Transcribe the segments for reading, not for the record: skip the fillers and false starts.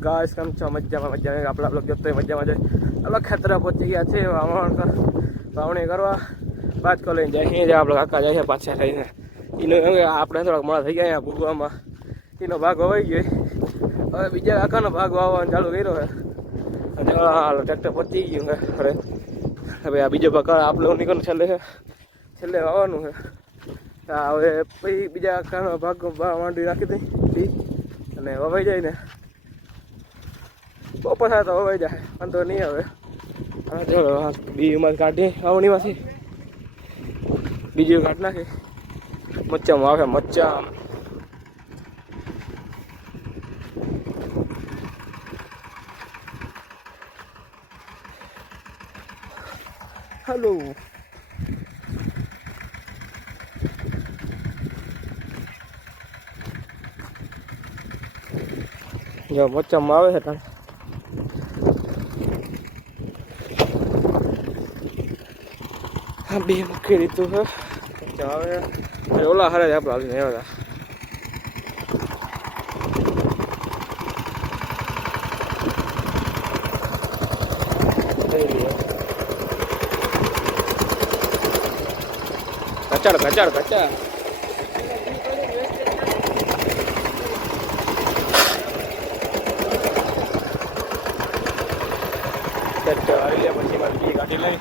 Guys કેમ છો? મજામાં આપણા બ્લોગ જોતો મજામાં જાય. આપણે ખેતર પહોંચી ગયા છે વાવણી કરવા. બાજકો લઈને જાય છે આપણે કાકા જાય છે પાછા થઈને. એનો આપણે થોડાક મોડા થઈ ગયા ભૂગવામાં. એનો ભાગ વવાઈ ગયો. હવે બીજા કાકાનો ભાગ વાવવાનો ચાલુ કર્યો છે. ટ્રેક્ટર પહોંચી ગયું છે હવે. હવે આ બીજો ભાગ આપણે નીકળવાનું છેલ્લે વાવવાનું છે. હવે પછી બીજા કાકાનો ભાગ માંડી રાખી દઈ અને વવાઈ જાય ને બપોર થાય તો વવાઈ જાય વાંધો નહીં. હવે બીમાં કાઢી વાવણીમાંથી બીજું કાઢ નાખી મચ્ચામાં આવે મચ્ચા. હેલો જો મચ્ચામાં આવે છે તાણ હા બે મૂકી દીધું છે હવે ઓલા હારે આપણે હાલીને આવ્યા હતા. કચાડ આવી લે પછી મારી બી ગાડી લઈ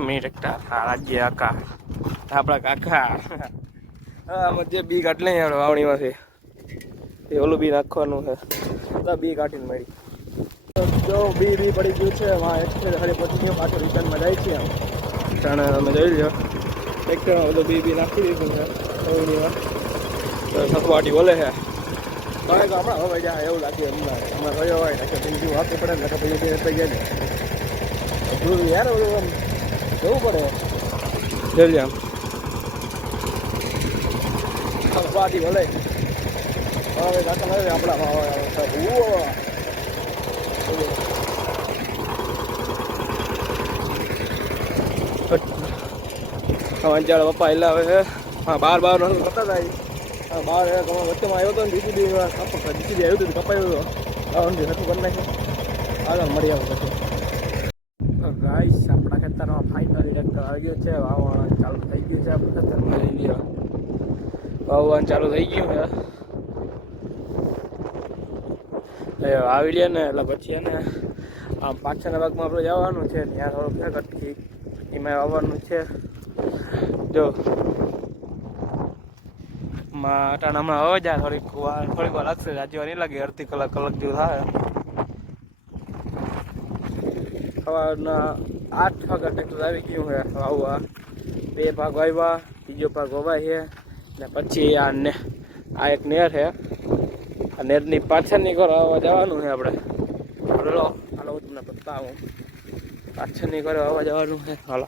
મી રેક્ટર રાજ્ય કાકા આપણા કાકા હા મધ્ય બી કાઢ લઈ આપણે વાવણીમાંથી એ ઓલું બી નાખવાનું છે તો બી કાઢીને મળી જો બી પડી ગયું છે હરે પહોંચી ગયો પાછો રિટર્નમાં જાય છે જાણે અમે જોઈ લો ટ્રેક્ટરમાં બધું બી નાખી દીધું છે વાવણીમાં તો સખવાટી બોલે છે હવે તો હમણાં હવે જાય એવું લાગે હમણાં ગયો હોય ને બીજું આપવું પડે ને પછી થઈ જાય ને બધું યાર બધું આમ જવું પડે જલ્દી આમ સખવાટી બોલે હવે કાકા આપણા અંજાળ પપ્પા એલા હવે હા બાર કરતા હતા હા બાર વચ્ચેમાં આવ્યો હતો ને જીસીબી આવ્યું હતું કપાયું હતું હતું કરી નાખ્યું આગળ મળી આવ્યું પછી ગાઈસ આપણા ખેતરમાં ફાઇનલી ટ્રેક્ટર આવી ગયું છે વાવવાનું ચાલુ થઈ ગયું છે આપણા ખેતરમાં લઈ લ્યો વાવવાનું ચાલુ થઈ ગયું છે આવી લે ને એટલે પછી એને આમ પાછળના ભાગમાં આપણે જવાનું છે ત્યાં થોડુંક કટકી એમાં આવવાનું છે જો અટાણામાં હવે જાય થોડીક વાર લાગશે રાજ્યવા નહીં લાગે અડધી કલાક જેવું થાય. સવારના 8 વાગ્યા ટ્રેક્ટર આવી ગયું છે વાવવા 2 ભાગ વાવ્યા બીજો ભાગ વવાય છે ને પછી આ એક નેર છે આ નેરની પાછળની ઘર આવવા જવાનું છે આપણે હાલો તમને બતાવું પાછળની ઘરે આવવા જવાનું છે હાલો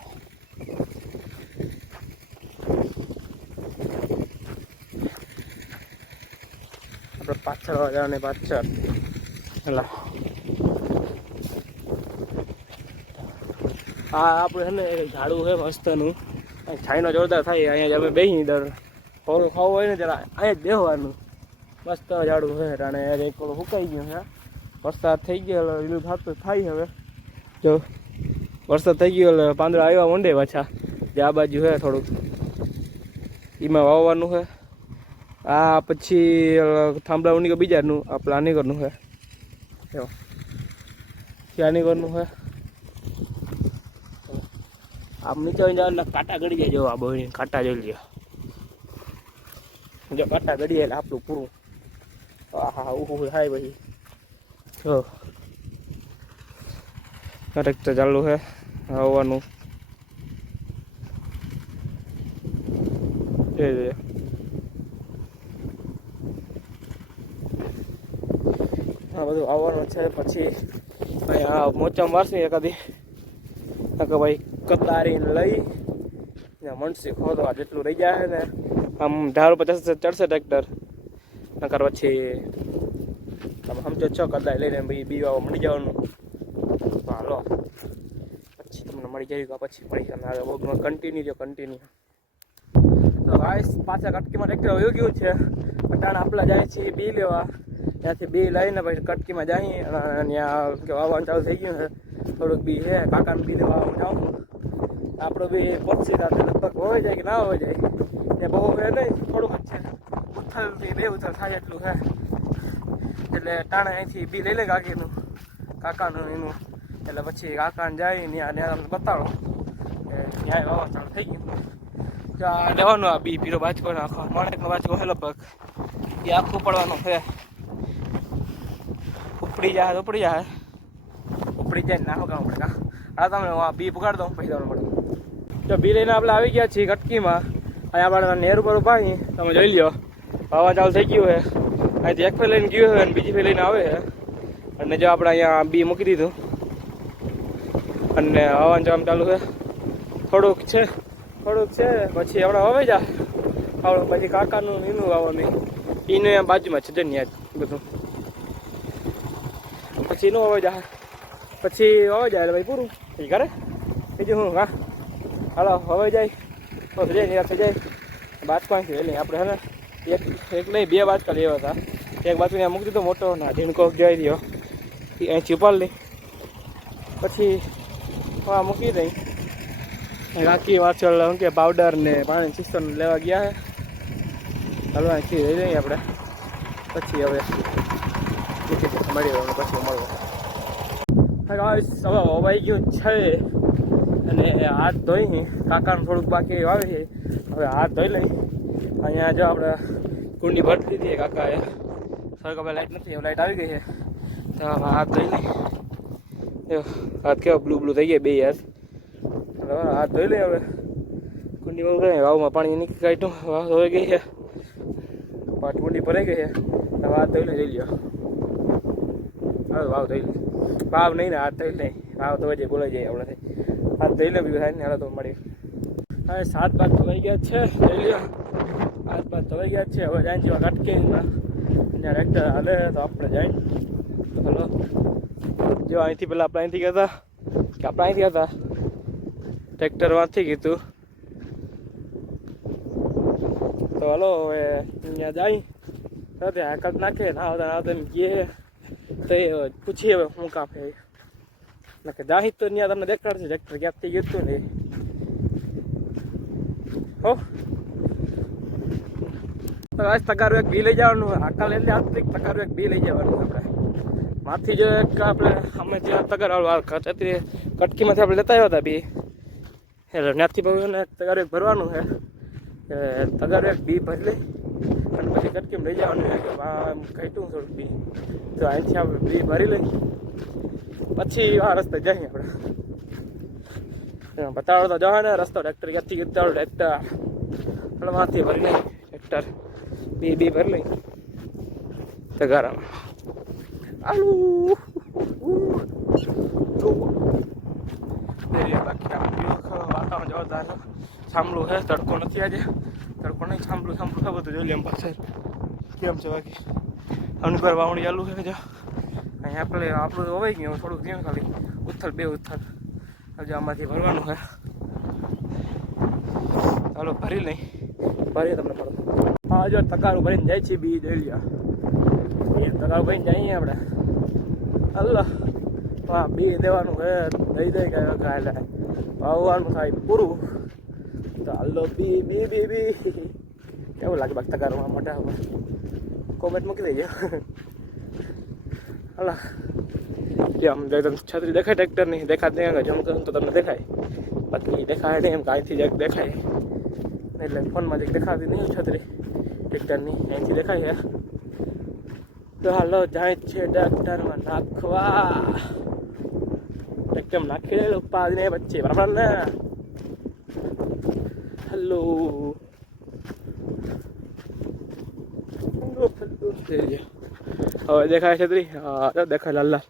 આપણે પાછળ આવવા જવાની પાછળ હાલો હા આપણે છે ને ઝાડું છે મસ્તનું છાઈનો જોરદાર થાય અહીંયા જ અમે બેસી દર થોડું ખાવું હોય ને જરા અહીંયા જ બેસવાનું મસ્ત ઝાડું છે અને એક સુકાઈ ગયું છે વરસાદ થઈ ગયો એટલે લીલું થતું થાય હવે જો વરસાદ થઈ ગયો એટલે પાંદડા આવ્યા મંડે પાછા જે આ બાજુ છે થોડુંક એમાં વાવવાનું છે આ પછી થાંભલા ઉની બીજાનું આ પ્લાનિંગરનું છે પ્લાનિંગરનું છે આમ નીચે જવાના કાંટા ગળી જાય જો આ બહુ કાંટા જોઈ લ્યો જો કાંટા ગળી એટલે આપણું પૂરું હા ઉહું થાય પછી જો ટ્રેક્ટર ચાલુ છે આવવાનું હા બધું આવવાનું છે પછી અહીંયા મોચા મારશે એકાદી કે ભાઈ કતારીને લઈ મણસી ખોદવા જેટલું રહી જાય ને આમ ઢાળ 50 ચડશે ટ્રેક્ટર નકર પછી તમે સમજો છો કદાચ લઈને ભાઈ બી વાવા મળી જવાનું. હાલો પછી તમને મળી જાય પછી મળી જાય બહુ કન્ટિન્યુ. તો ગાઈસ પાછા કટકીમાં ટ્રેક્ટર વયું ગયું છે. અટાણ આપલા જાય છે બી લેવા. ત્યાંથી બી લઈને પછી કટકીમાં જઈએ અને ત્યાં કે વાવવાનું ચાલુ થઈ ગયું છે. થોડુંક બી છે કાકાનું બી વાવવાનું જાઉં. આપણો બી પક્ષી સાથે લગભગ હોઈ જાય કે ના હોઈ જાય ત્યાં બહુ હે નહીં, થોડુંક જ છે. ઉથલથી 2 ઉથલ થાય એટલું છે. એટલે ટાણે અહીંથી બી લઈ લે કાકાનું એનું. એટલે પછી કાકાને જાય ત્યાં તમને બતાડો કે ત્યાં વાવવાનું ચાલુ થઈ ગયું. લેવાનું આ બી પીરો બાજકો નાખો માણેકનો બાજકો હે લગભગ એ આખું પડવાનું છે. ઉપડી જાય ઉપડી જાય નાખો કામ પડે. હા તમે બી પકડ દો પછી તમને મળે. તો બી લઈને આપણે આવી ગયા છીએ કટકીમાં. અહીંયા આપણે નેર ઉપર ઉભા અહીં તમે જોઈ લો વાવા ચાલુ થઈ ગયું છે. અહીંથી એક ફે લઈને ગયું છે અને બીજી ફે લઈને આવે છે. અને જો આપણે અહીંયા બી મૂકી દીધું અને વાવાનું જવાનું ચાલુ છે. થોડુંક છે પછી આપણે વાવી જાય આપણે પછી કાકાનું એનું વાવવાનું એને બાજુમાં છે જન યાદ બધું. પછી એનું વાવી જાય એટલે ભાઈ પૂરું એ કરે બીજું હું. હા હાલો વાવી જાય તો થઈ જાય નિરાશ થઈ જાય. બાજકો અહીંથી એટલે આપણે હે ને એક નહીં 2 બાજકા લેવા હતા. એક બાજુ ત્યાં મૂકી દીધો મોટો ના ઢીણકો જઈ રહ્યો એ અહીંથી ઉપાડ લઈ પછી હા મૂકી દઈ. રાખી વાછળ શું કે પાવડર ને પાણી સિસ્ટમ લેવા ગયા છે. હલવા અહીંથી લઈ લઈએ આપણે પછી હવે મળી પછી મળવું. હવે વવાઈ ગયું છે અને હાથ ધોઈ કાકાનું થોડુંક બાકી આવે છે. હવે હાથ ધોઈ લઈ. અહીંયા જો આપણે કુંડી ભરી દીધી કાકાએ. સરકાર લાઈટ નથી લાઈટ આવી ગઈ છે તો હાથ ધોઈ લઈ. હાથ કેવા બ્લુ થઈ ગયા 2 યાર. હાથ ધોઈ લઈએ હવે. કુંડીમાં ઉભરાય વાવમાં પાણી નીકળી કાઢ્યું. વાવ ધોઈ ગઈ છે કુંડી ભરાઈ ગઈ છે. હવે હાથ ધોઈ લઈ લ્યો. હવે વાવ ધોઈ લે વાવ નહીં ને હાથ ધોઈ લે. વાવ ધોઈ જાય બોલાઈ જાય આપણાથી. હાથ ધોઈ લે બીજું થાય ને હાલો તો મળી. હવે 7 ભાગ ધોવાઈ ગયા છે જોઈ લ્યો. 7 ભાગ ધોવાઈ ગયા છે. હવે જાય જેવા કટકીમાં ત્યાં ટ્રેક્ટર હાલે તો આપણે જાય. હલો જો અહીંથી પેલા આપણે અહીંથી ગયા હતા ટ્રેક્ટર વાંચી કીધું તો હલો હવે અહીંયા જાય તો ત્યાં હાકલ નાખે ના આવતા કહે તો એ પૂછીએ હવે શું કામ છે નાખે જાહી તો ત્યાં તમને દેખાડશે ટ્રેક્ટર ક્યાંથી ગયું હતું ને હો. તો આજ તગારું એક બી લઈ જવાનું હાકલ એટલે આંતરિક તગારું એક બી લઈ જવાનું આપણે માંથી જો એક આપણે અમે ત્યાં તગાર કટકીમાંથી આપણે લેતા આવ્યા હતા બી એટલે ત્યાંથી બહુ એને તગારું એક ભરવાનું છે. તગારું એક બી ભરી લઈ અને પછી કટકીમાં લઈ જવાનું છે. ઘટ્યું થોડુંક બી તો અહીંથી આપણે બી ભરી લઈ પછી આ રસ્તે જઈએ આપણે બતાડો તો જવા ને રસ્તો ટ્રેક્ટર ક્યાંથી ગીતાડો ટ્રેક્ટર એટલે માંથી ભરી લઈ ટ્રેક્ટર બી ભરી લઈ તગારામાં આલુ બાકી વાતાવરણ જોરદાર સાંભળું છે. તડકો નથી આજે તડકો નહીં સાંભળું છે બધું જોઈ લે એમ પાસે કેમ છે બાકી અનુભવ વાવણી ચાલુ છે. જો અહીંયા આપણે આપણું હોવાઈ ગયું થોડુંક ધ્યાન ખાલી ઉથલ 2 ઉથલ હજુ આમાંથી ભરવાનું છે. ચાલો ભરી લઈ તમને પડો. હા જો તગારું ભરીને જાય છે બી જોઈ લ્યો. તગારું ભરીને જઈએ આપણે અલ્લાહ હા બી દેવાનું છે દઈ દઈ ગયા એટલે વાવવાનું થાય પૂરું. તો હાલો બી કેવું લાગે બાકી તગારમાં મોટા કોમેન્ટ મૂકી દેજો. હાલો આમ જો તમને છત્રી દેખાય ટ્રેક્ટર નહીં દેખાત નહીં જમ કરું તો તમને દેખાય બાકી દેખાય નહીં એમ કાંઈથી જ દેખાય એટલે ફોનમાં જ દેખાતી નહીં છત્રી ટ્રેક્ટરની અહીંથી દેખાય છે. તો હાલો જાય છે ટ્રેક્ટરમાં નાખવા. ટ્રેક્ટરમાં નાખી દે ઉપાડીને વચ્ચે બરાબર ને. હેલો હવે દેખાય છત્રી? હા દેખાય લાલ લાલ.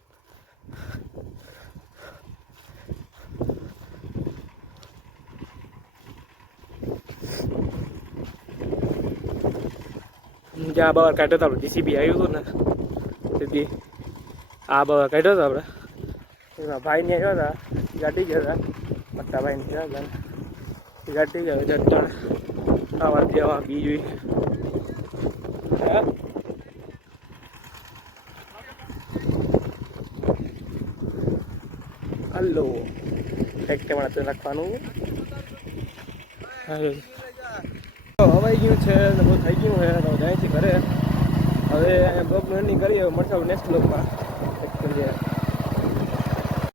જ્યાં બહાર કાઢ્યો તો આપણે જીસીબી આવ્યું હતું ને બાકી આ બાબા કાઢ્યો હતો આપણે એમાં ભાઈને આવ્યા હતા ગાડી ગયા હતા મોટા ભાઈને ગયા હતા ગાડી ગયા ચટ્ટાણ ખાવા દેવા બીજું હલો ફેક્ટરીમાં તો રાખવાનું હવાઈ ગયું છે ને બહુ થઈ ગયું છે તો જાય છે ઘરે હવે બ્લોગનું એન્ડિંગ કરીએ મળશે નેક્સ્ટ બ્લોગમાં.